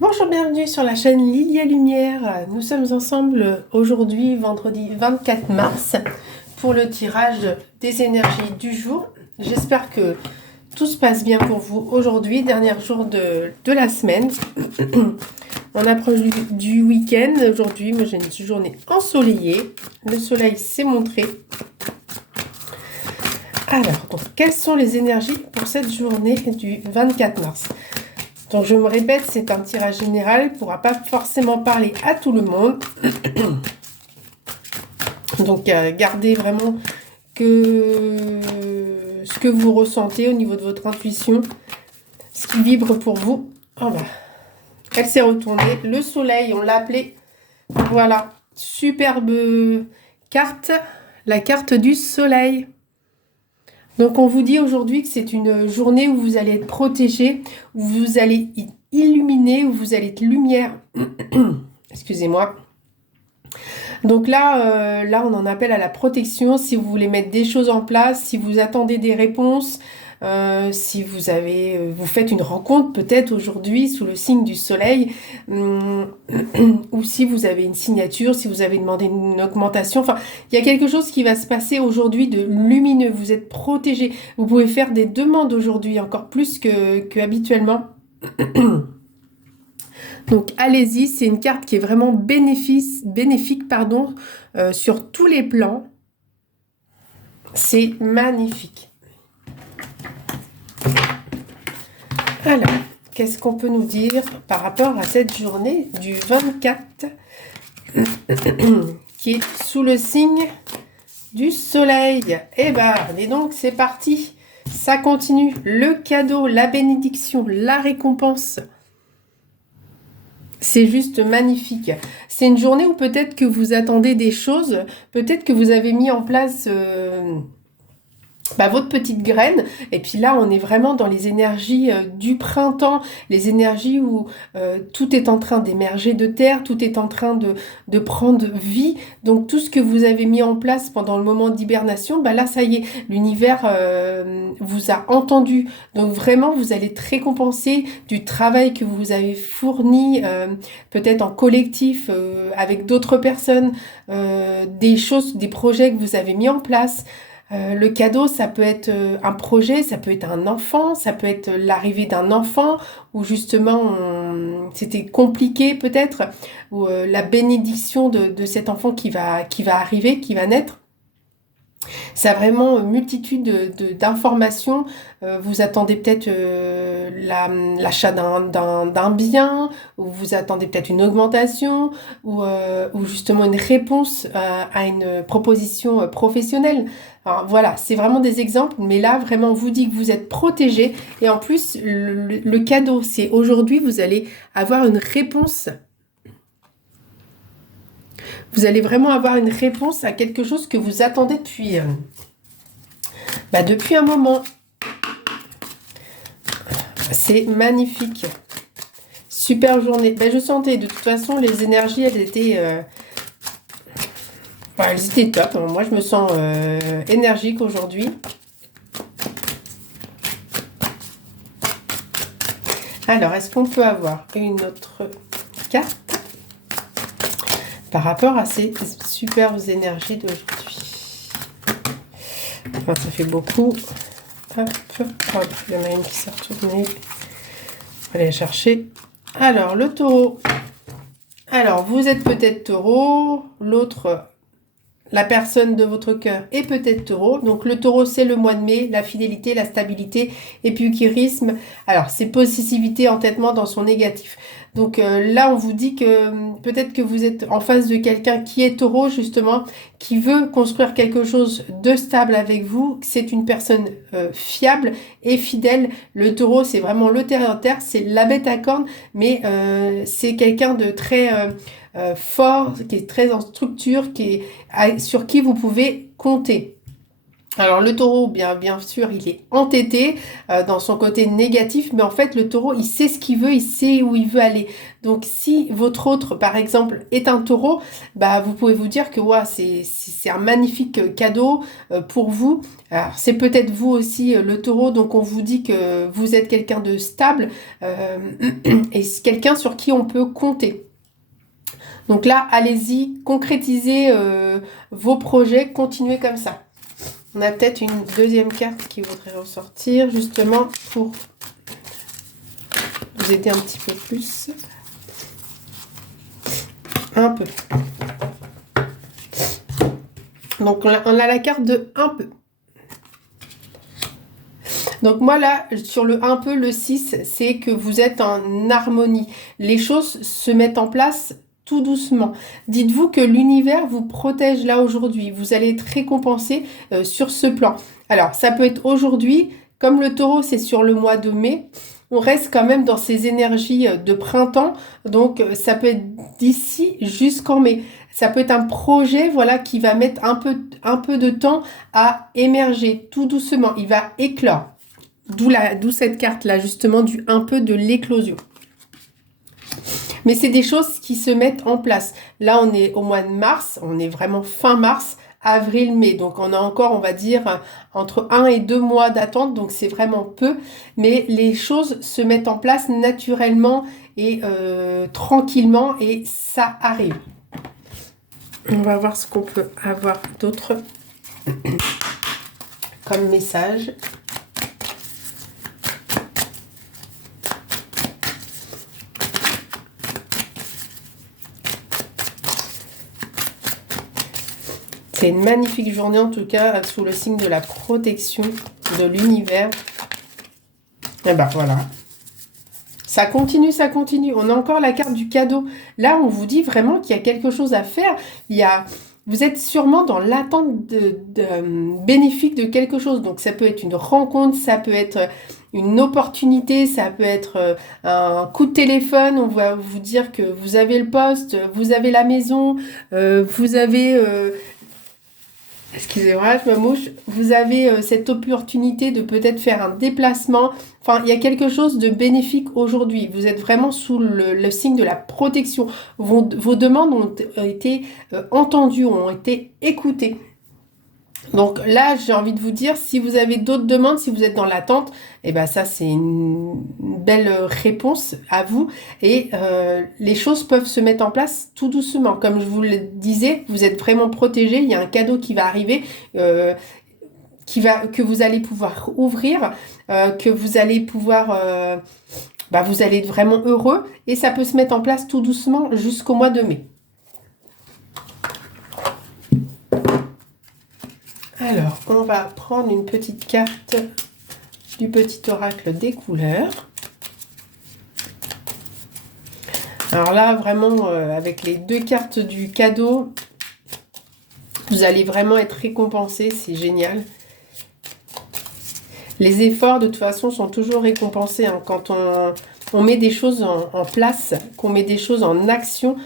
Bonjour, bienvenue sur la chaîne Lilia Lumière. Nous sommes ensemble aujourd'hui, vendredi 24 mars, pour le tirage des énergies du jour. J'espère que tout se passe bien pour vous aujourd'hui, dernier jour de la semaine. On approche du week-end. Aujourd'hui, moi j'ai une journée ensoleillée. Le soleil s'est montré. Alors, donc, quelles sont les énergies pour cette journée du 24 mars? Donc je me répète, c'est un tirage général, il ne pourra pas forcément parler à tout le monde. Donc gardez vraiment que ce que vous ressentez au niveau de votre intuition, ce qui vibre pour vous. Oh bah, elle s'est retournée. Le soleil, on l'a appelé. Voilà, superbe carte, la carte du soleil. Donc on vous dit aujourd'hui que c'est une journée où vous allez être protégé, où vous allez être illuminé, où vous allez être lumière. Excusez-moi. Donc là, on en appelle à la protection. Si vous voulez mettre des choses en place, si vous attendez des réponses, si vous faites une rencontre peut-être aujourd'hui sous le signe du soleil, ou si vous avez une signature, si vous avez demandé une augmentation. Enfin, il y a quelque chose qui va se passer aujourd'hui de lumineux. Vous êtes protégé. Vous pouvez faire des demandes aujourd'hui encore plus que habituellement. Donc allez-y, c'est une carte qui est vraiment bénéfique, pardon, sur tous les plans. C'est magnifique. Alors, qu'est-ce qu'on peut nous dire par rapport à cette journée du 24 qui est sous le signe du soleil? Eh ben, et donc c'est parti. Ça continue. Le cadeau, la bénédiction, la récompense. C'est juste magnifique. C'est une journée où peut-être que vous attendez des choses, peut-être que vous avez mis en place votre petite graine. Et puis là, on est vraiment dans les énergies du printemps, les énergies où tout est en train d'émerger de terre, tout est en train de prendre vie. Donc tout ce que vous avez mis en place pendant le moment d'hibernation, là, ça y est, l'univers vous a entendu. Donc vraiment, vous allez être récompensé du travail que vous avez fourni, peut-être en collectif, avec d'autres personnes, des choses, des projets que vous avez mis en place. Le cadeau, ça peut être un projet, ça peut être un enfant, ça peut être l'arrivée d'un enfant, ou justement c'était compliqué peut-être, ou la bénédiction de cet enfant qui va arriver, qui va naître. Ça a vraiment une multitude d'informations. Vous attendez peut-être l'achat d'un bien, ou vous attendez peut-être une augmentation, ou justement une réponse à une proposition professionnelle. Alors voilà, c'est vraiment des exemples, mais là, vraiment, on vous dit que vous êtes protégé. Et en plus, le cadeau, c'est aujourd'hui, vous allez avoir une réponse. Vous allez vraiment avoir une réponse à quelque chose que vous attendez depuis un moment. C'est magnifique. Super journée. Je sentais, de toute façon, les énergies, elles étaient top. Moi, je me sens énergique aujourd'hui. Alors, est-ce qu'on peut avoir une autre carte par rapport à ces superbes énergies d'aujourd'hui? Enfin, ça fait beaucoup. Hop, hop, il y en a une qui s'est retournée. On va aller la chercher. Alors, le taureau. Alors, vous êtes peut-être taureau, l'autre, la personne de votre cœur est peut-être taureau. Donc, le taureau, c'est le mois de mai, la fidélité, la stabilité, épicurisme. Alors, c'est possessivité, entêtement dans son négatif. Donc là, on vous dit que peut-être que vous êtes en face de quelqu'un qui est taureau, justement, qui veut construire quelque chose de stable avec vous. C'est une personne fiable et fidèle. Le taureau, c'est vraiment le terre en terre, c'est la bête à cornes, mais c'est quelqu'un de très fort, qui est très en structure, sur qui vous pouvez compter. Alors le taureau, bien sûr, il est entêté dans son côté négatif, mais en fait le taureau, il sait ce qu'il veut, il sait où il veut aller. Donc si votre autre, par exemple, est un taureau, bah vous pouvez vous dire que ouais, c'est un magnifique cadeau pour vous. Alors c'est peut-être vous aussi le taureau, donc on vous dit que vous êtes quelqu'un de stable et c'est quelqu'un sur qui on peut compter. Donc là, allez-y, concrétisez vos projets, continuez comme ça. On a peut-être une deuxième carte qui voudrait ressortir, justement, pour vous aider un petit peu plus. Un peu. Donc, on a la carte de un peu. Donc, moi, là, sur le un peu, le 6, c'est que vous êtes en harmonie. Les choses se mettent en place tout doucement. Dites-vous que l'univers vous protège là aujourd'hui. Vous allez être récompensé sur ce plan. Alors, ça peut être aujourd'hui, comme le taureau, c'est sur le mois de mai. On reste quand même dans ces énergies de printemps. Donc, ça peut être d'ici jusqu'en mai. Ça peut être un projet, voilà, qui va mettre un peu de temps à émerger tout doucement. Il va éclore. D'où cette carte-là, justement, du un peu de l'éclosion. Mais c'est des choses qui se mettent en place. Là, on est au mois de mars, on est vraiment fin mars, avril, mai. Donc, on a encore, on va dire, entre 1 et 2 mois d'attente. Donc, c'est vraiment peu. Mais les choses se mettent en place naturellement et tranquillement. Et ça arrive. On va voir ce qu'on peut avoir d'autre comme message. C'est une magnifique journée en tout cas, sous le signe de la protection de l'univers. Et ben voilà. Ça continue, ça continue. On a encore la carte du cadeau. Là, on vous dit vraiment qu'il y a quelque chose à faire. Vous êtes sûrement dans l'attente bénéfique de quelque chose. Donc ça peut être une rencontre, ça peut être une opportunité, ça peut être un coup de téléphone. On va vous dire que vous avez le poste, vous avez la maison, vous avez... excusez-moi, je me mouche. Vous avez cette opportunité de peut-être faire un déplacement. Enfin, il y a quelque chose de bénéfique aujourd'hui. Vous êtes vraiment sous le signe de la protection. Vos demandes ont été entendues, ont été écoutées. Donc là, j'ai envie de vous dire, si vous avez d'autres demandes, si vous êtes dans l'attente, eh ben ça, c'est une belle réponse à vous. Et les choses peuvent se mettre en place tout doucement. Comme je vous le disais, vous êtes vraiment protégé. Il y a un cadeau qui va arriver, que vous allez pouvoir ouvrir, que vous allez pouvoir... vous allez être vraiment heureux. Et ça peut se mettre en place tout doucement jusqu'au mois de mai. Alors, on va prendre une petite carte du petit oracle des couleurs. Alors là, vraiment, avec les deux cartes du cadeau, vous allez vraiment être récompensé, c'est génial. Les efforts, de toute façon, sont toujours récompensés hein, quand on met des choses en place, qu'on met des choses en action.